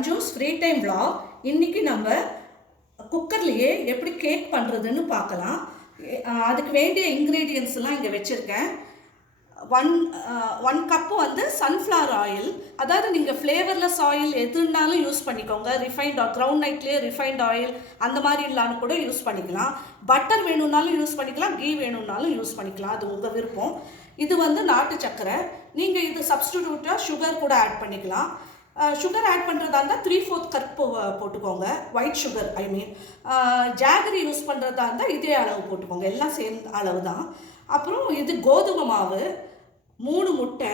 Ranjus free time vlog. இன்னைக்கு நம்ம குக்கர்லயே எப்படி கேக் பண்றதுன்னு பார்க்கலாம். அதுக்கு வேண்டிய ingredients எல்லாம் இங்க வெச்சிருக்கேன். 1 கப் வந்து sunflower oil. அதாவது நீங்க flavorless oil எதுனாலும் யூஸ் பண்ணிக்கோங்க. refined or ground nutலயே refined oil அந்த மாதிரி இல்லாம கூட யூஸ் பண்ணிக்கலாம். பட்டர் வேணும்னாலும் யூஸ் பண்ணிக்கலாம், ghee வேணும்னாலும் யூஸ் பண்ணிக்கலாம். அது உங்க விருப்பம். இது வந்து நாட்டு சக்கரை. நீங்க இது சப்ஸ்டிட்யூட்டா sugar கூட ஆட் பண்ணிக்கலாம். சுகர் ஆட் பண்ணுறதா இருந்தால் 3/4 கப் போட்டுக்கோங்க. ஒயிட் சுகர் ஐ மீன். ஜாகரி யூஸ் பண்ணுறதா இருந்தால் இதே அளவு போட்டுக்கோங்க. எல்லாம் சேர்ந்த அளவு தான். அப்புறம் இது கோதுமை மாவு, 3 முட்டை,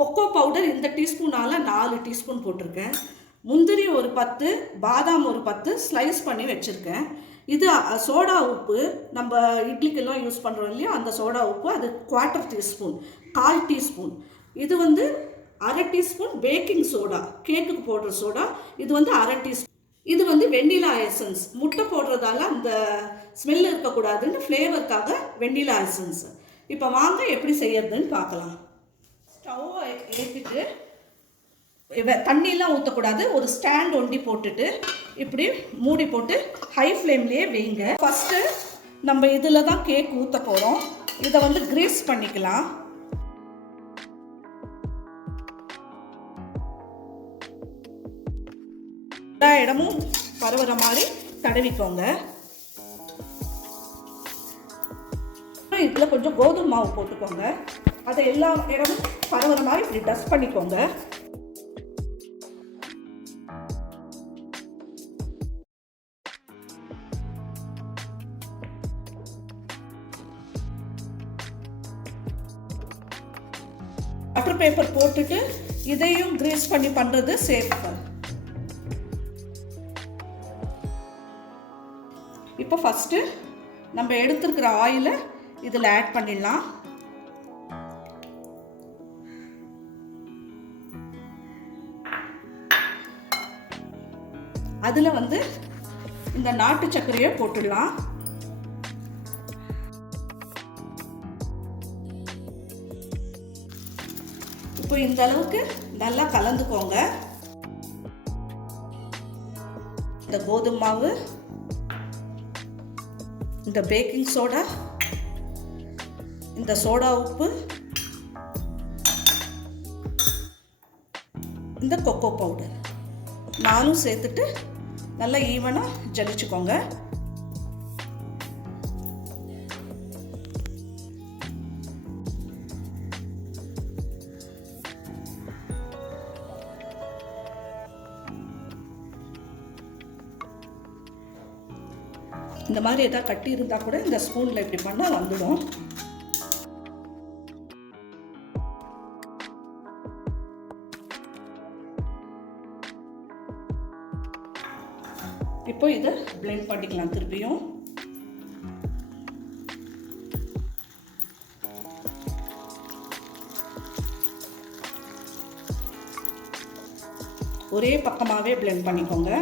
கொக்கோ பவுடர் இந்த டீஸ்பூனால் 4 டீஸ்பூன் போட்டிருக்கேன். முந்திரி ஒரு 10, பாதாம் ஒரு 10 ஸ்லைஸ் பண்ணி வச்சுருக்கேன். இது சோடா உப்பு, நம்ம இட்லிக்கெல்லாம் யூஸ் பண்ணுறோம் இல்லையா, அந்த சோடா உப்பு அது 1/4 டீஸ்பூன், 1/4 டீஸ்பூன். இது வந்து 1/2 டீஸ்பூன் பேக்கிங் சோடா, கேக்குக்கு போடுற சோடா, இது வந்து 1/2 டீஸ்பூன். இது வந்து வெண்ணிலா எசன்ஸ், முட்டை போடுறதால அந்த ஸ்மெல் இருக்கக்கூடாதுன்னு ஃப்ளேவருக்காக வெண்ணிலா எசன்ஸ். இப்போ வாங்க எப்படி செய்யறதுன்னு பார்க்கலாம். ஸ்டவ்வை ஏற்றிட்டு தண்ணியெலாம் ஊற்றக்கூடாது, ஒரு ஸ்டாண்ட் ஒண்டி போட்டுட்டு இப்படி மூடி போட்டு ஹை ஃப்ளேம்லேயே வைங்க. ஃபஸ்ட்டு நம்ம இதில் தான் கேக் ஊற்ற போகிறோம். இதை வந்து கிரீஸ் பண்ணிக்கலாம். எல்லா இடமும் பரவுற மாதிரி தடவிக்கோங்க. இதில் கொஞ்சம் கோதுமை மாவு போட்டுக்கோங்க. அதை எல்லா இடமும் பரவுற மாதிரி இப்படி டஸ்ட் பண்ணிக்கோங்க. பட்டர் பேப்பர் போட்டுட்டு இதையும் கிரீஸ் பண்ணி பண்ணுறது சேஃப். இப்போ ஃபஸ்ட்டு நம்ம எடுத்துருக்கிற ஆயிலை இதில் ஆட் பண்ணிடலாம். அதில் வந்து இந்த நாட்டு சர்க்கரையை போட்டுடலாம். இப்போ இந்த அளவுக்கு நல்லா கலந்துக்கோங்க. இந்த கோதுமை மாவு, இந்த பேக்கிங் சோடா, இந்த சோடா உப்பு, இந்த கொக்கோ பவுடர் 4 சேர்த்துட்டு நல்லா ஈவனாக ஜலிச்சுக்கோங்க. இந்த மாதிரி எதாவது கட்டி இருந்தால் கூட இந்த ஸ்பூனில் இப்படி பண்ணால் வந்துடும். இப்போ இதை பிளெண்ட் பண்ணிக்கலாம் திருப்பியும். ஒரே பக்கமாகவே பிளெண்ட் பண்ணிக்கோங்க.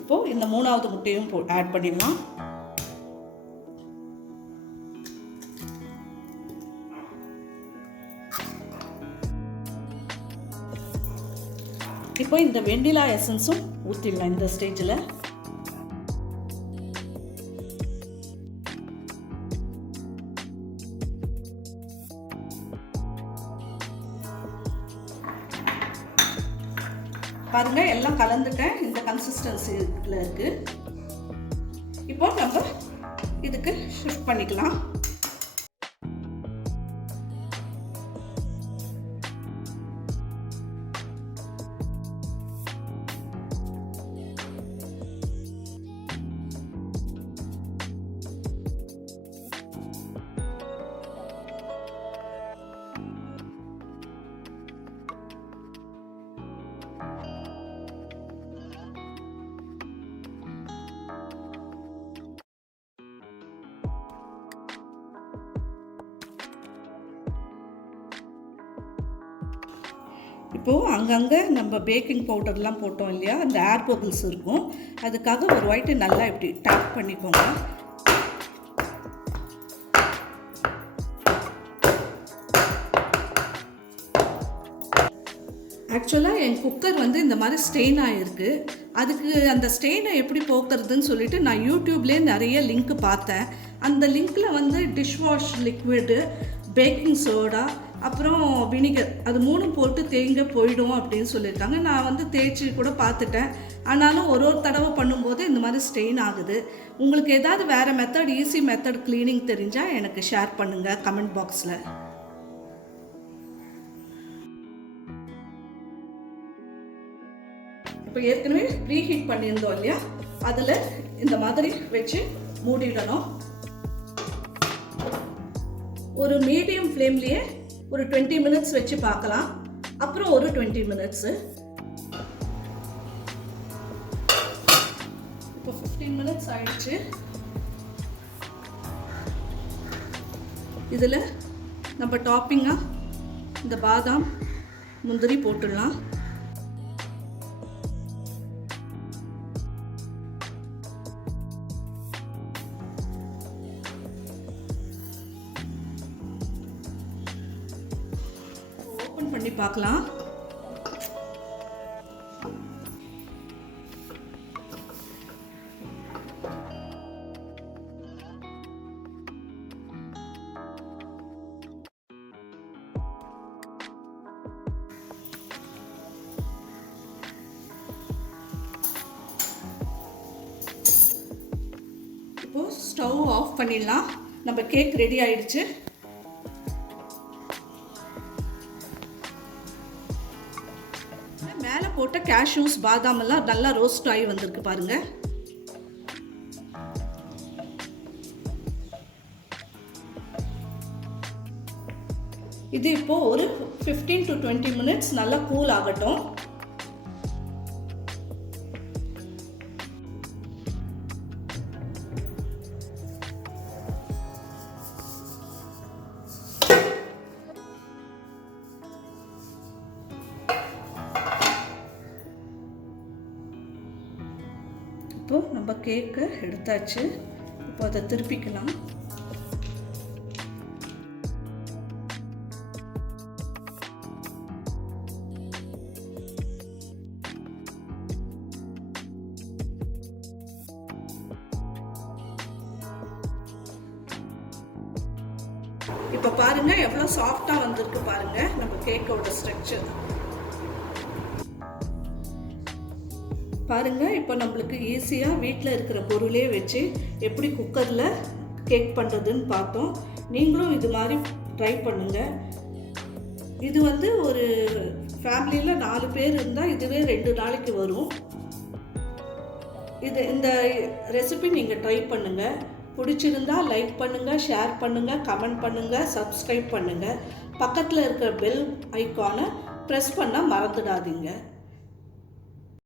இப்போ இந்த 3வது முட்டையும் ஆட் பண்ணிடலாம். இப்போ இந்த வெண்ணிலா எசன்ஸும் ஊற்றிடலாம் இந்த ஸ்டேஜில். பாருங்க, எல்லாம் கலந்துட்டேன். இந்த கன்சிஸ்டன்சியில் இருக்கு. இப்போ நம்ம இதுக்கு ஷிஃப்ட் பண்ணிக்கலாம். இப்போது அங்கங்கே நம்ம பேக்கிங் பவுடர்லாம் போட்டோம் இல்லையா, அந்த ஏர் பபிள்ஸ் இருக்கும். அதுக்காக ஒரு வாட்டி நல்லா இப்படி டேப் பண்ணிக்கோங்க. ஆக்சுவலாக என் குக்கர் வந்து இந்த மாதிரி ஸ்டெயின் ஆகிருக்கு. அதுக்கு அந்த ஸ்டெயினை எப்படி போக்குறதுன்னு சொல்லிட்டு நான் யூடியூப்லேயே நிறைய லிங்க் பார்த்தேன். அந்த லிங்க்கில் வந்து டிஷ்வாஷ் லிக்விடு, பேக்கிங் சோடா, அப்புறம் வினிகர், அது 3 போட்டு தேய்ங்க போயிடும் அப்படின்னு சொல்லியிருக்காங்க. நான் வந்து தேய்ச்சி கூட பார்த்துட்டேன். ஆனாலும் ஒரு தடவை பண்ணும்போது இந்த மாதிரி ஸ்டெயின் ஆகுது. உங்களுக்கு ஏதாவது வேறு மெத்தட், ஈஸி மெத்தட் க்ளீனிங் தெரிஞ்சால் எனக்கு ஷேர் பண்ணுங்கள் கமெண்ட் பாக்ஸில். இப்போ ஏற்கனவே ப்ரீஹீட் பண்ணியிருந்தோம் இல்லையா, அதில் இந்த மாதிரி வச்சு மூடிடணும். ஒரு மீடியம் ஃப்ளேம்லேயே ஒரு 20 மினிட்ஸ் வச்சு பார்க்கலாம். அப்புறம் ஒரு 20 மினிட்ஸு. இப்போ 15 மினிட்ஸ் ஆயிடுச்சு. இதில் நம்ம டாப்பிங்காக இந்த பாதாம், முந்திரி போட்டுடலாம். பண்ணி பார்க்கலாம். இப்போ ஸ்டவ் ஆஃப் பண்ணிடலாம். நம்ம கேக் ரெடி ஆயிடுச்சு. மேலே போட்ட கேஷ்யூஸ், பாதாம் எல்லாம் நல்லா ரோஸ்ட் ஆகி வந்திருக்கு பாருங்க. இது இப்போ ஒரு 15 to 20 மினிட்ஸ் நல்லா கூல் ஆகட்டும். இப்போ நம்ம கேக்கை எடுத்தாச்சு. இப்போ அதை திருப்பிக்கலாம். இப்போ பாருங்க எவ்வளோ சாஃப்டாக வந்திருக்கு பாருங்க நம்ம கேக்கோட ஸ்ட்ரக்சர். பாருங்கள், இப்போ நம்மளுக்கு ஈஸியாக வீட்டில் இருக்கிற பொருளே வச்சு எப்படி குக்கரில் கேக் பண்ணுறதுன்னு பார்த்தோம். நீங்களும் இது மாதிரி ட்ரை பண்ணுங்கள். இது வந்து ஒரு ஃபேமிலியில் 4 பேர் இருந்தால் இதுவே 2 நாளைக்கு வரும். இந்த ரெசிபி நீங்கள் ட்ரை பண்ணுங்கள். பிடிச்சிருந்தா லைக் பண்ணுங்கள், ஷேர் பண்ணுங்கள், கமெண்ட் பண்ணுங்கள், சப்ஸ்கிரைப் பண்ணுங்கள். பக்கத்தில் இருக்கிற பெல் ஐக்கானை ப்ரெஸ் பண்ண மறந்துடாதீங்க.